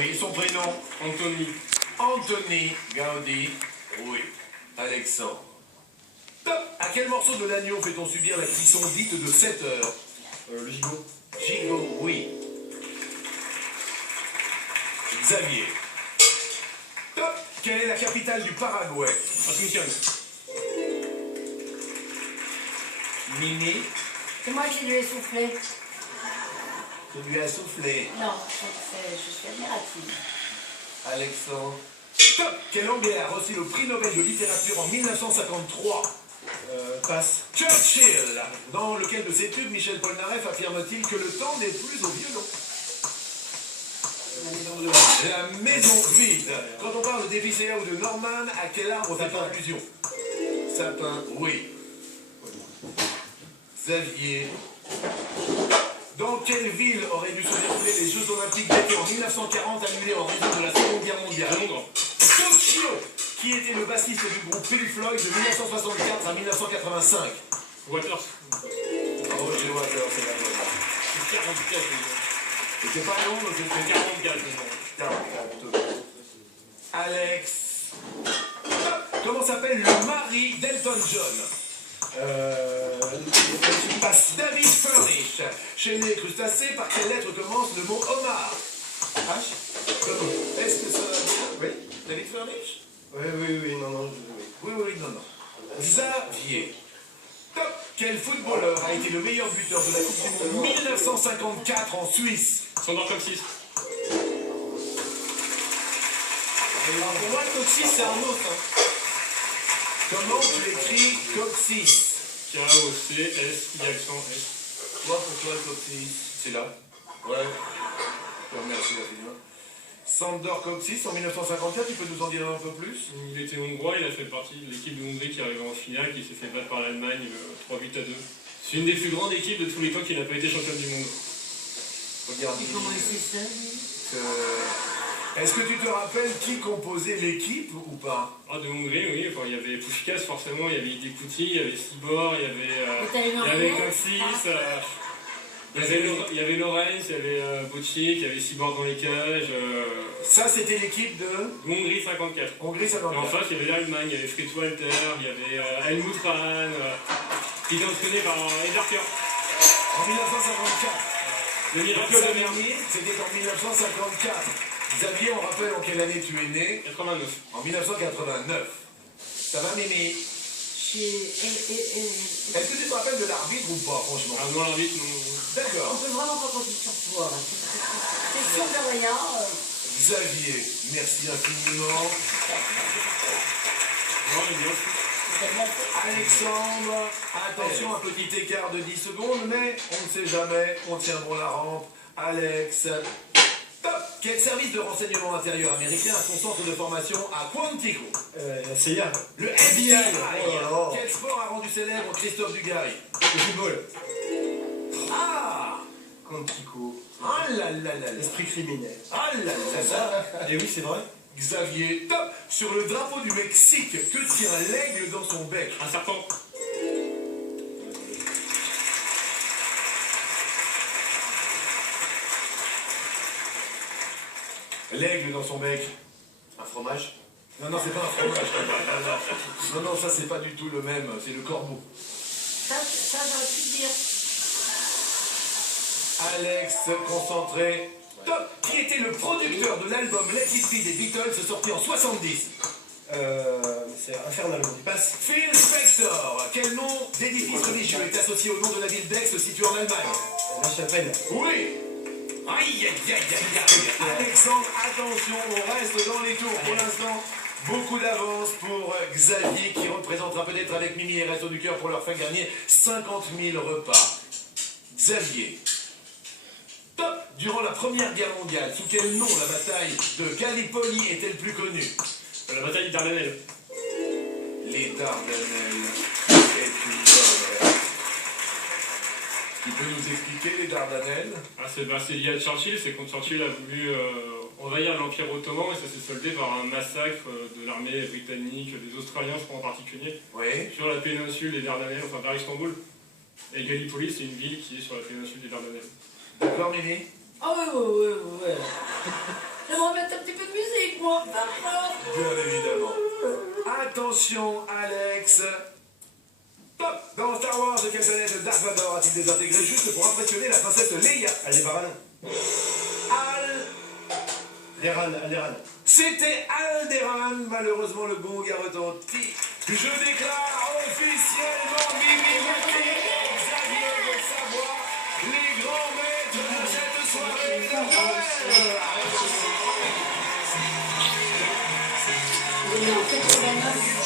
Oui, son prénom? Anthony. Anthony Gaudi. Oui. Alexandre. Top. À quel morceau de l'agneau fait-on subir la cuisson dite de 7 heures? Le gigot. Gigot, oui. Xavier. Top. Quelle est la capitale du Paraguay? Asunción. Mini. C'est moi qui lui ai soufflé. Tu lui as soufflé. Non, je suis admirative. Alexandre. Top. Quel Anglais a reçu le prix Nobel de littérature en 1953? Passe. Churchill. Dans lequel de ses tubes Michel Polnareff affirme-t-il que le temps n'est plus au violon? La maison vide. Quand on parle d'épicéa ou de Norman, à quel arbre fait-on allusion? Sapin, oui. Xavier. Dans quelle ville auraient dû se dérouler les Jeux Olympiques d'été en 1940 annulés en raison de la Seconde Guerre mondiale? Londres. Tokyo. Qui était le bassiste du groupe Pink Floyd de 1964 à 1985? Waters. Roger Waters, c'est la bonne. C'est 44. C'était pas Londres, c'était 44. 44. Alex. Comment s'appelle le mari d'Elton John? Passe. David Furnish. Chez les crustacés, par quelle lettre commence le mot homard? H. Comment? Est-ce que ça va bien? Oui. David Furnish? Oui, non. Oui, non. Xavier. Top. Quel footballeur a été le meilleur buteur de la Coupe du Monde 1954 en Suisse? Sandor Coxis. Alors pour moi, le Coxis, c'est un autre. Comment tu écris Coxis? K-O-C-S, I accent S. Moi, pour toi, Coxis, c'est là. Ouais. Je te remercie, Rafina. Sandor Coxis, en 1954, tu peux nous en dire un peu plus? Il était hongrois, il a fait partie de l'équipe de Hongrie qui arrivait en finale, qui s'est fait battre par l'Allemagne 3-8-2. C'est une des plus grandes équipes de tous les temps qui n'a pas été championne du monde. Regarde. Et comment il s'est fait? Est-ce que tu te rappelles qui composait l'équipe ou pas? Ah, de Hongrie, oui. Enfin, il y avait Puskás, forcément, il y avait Idekuti, il y avait Sibor, il y avait Coxis, il y avait Lorenz, il y avait Bocic, il y avait Sibor dans les cages. Ça, c'était l'équipe de Hongrie 54. Hongrie Et en 54. face, il y avait l'Allemagne, il y avait Fritz Walter, il y avait Helmut Rahn, qui était entraîné par Edgar Kerr. En 1954. Le miracle de Xavier, Berne. c'était en 1954. Xavier, on rappelle en quelle année tu es né? 89. En 1989. Ça va, Mimi? Est-ce que tu te rappelles de l'arbitre ou pas, franchement? Ah non, l'arbitre, non. On D'accord. peut vraiment pas compter sur toi. C'est sûr de rien. Xavier, merci infiniment. Non, il est bien. Alexandre, attention, un petit écart de 10 secondes, mais on ne sait jamais, on tient bon la rampe. Alex, top. Quel service de renseignement intérieur américain a son centre de formation à Quantico? CIA. Le FBI. Oh. Quel sport a rendu célèbre Christophe Dugarry? Le football. Ah. Quantico. Ah là là là là. Esprit criminel. Ah là là là. Et oui, c'est vrai. Xavier, top. Sur le drapeau du Mexique, que tient l'aigle dans son bec? Un serpent. L'aigle dans son bec. Un fromage. Non, c'est pas un fromage. Non, ça c'est pas du tout le même, c'est le corbeau. Ça j'aurais pu le dire. Alex, concentré. Top. Qui était le producteur de l'album Let It Be des Beatles sorti en 70? C'est infernal, on dit passe. Phil Spector. Quel nom d'édifice religieux est associé au nom de la ville d'Aix située en Allemagne? La chapelle. Oui. Aïe, aïe, aïe, aïe, aïe. Alexandre, attention, on reste dans les tours pour l'instant. Beaucoup d'avance pour Xavier qui représentera peut-être avec Mimi et Resto du Cœur pour leur fin gagner 50 000 repas. Xavier. Top. Durant la Première Guerre mondiale, sous quel nom la bataille de Gallipoli est-elle plus connue? La bataille des Dardanelles. Les Dardanelles est une bonne. Tu peux nous expliquer les Dardanelles? C'est lié à Churchill, c'est quand Churchill a voulu envahir l'Empire ottoman et ça s'est soldé par un massacre de l'armée britannique, des Australiens je crois en particulier, Oui. sur la péninsule des Dardanelles, enfin vers Istanbul. Et Gallipoli c'est une ville qui est sur la péninsule des Dardanelles. D'accord, Mimi? Ah oui. J'aimerais Attention, Alex. Top. Dans Star Wars, quelle planète Darth Vader a-t-il désintégré juste pour impressionner la princesse Leia? Aldebaran. Alderan. C'était Alderaan. Malheureusement, le gong a retenti. Je déclare officiellement Mimi Mati et Xavier de Savoie les grands maîtres de cette soirée de Noël. Oui, en 89.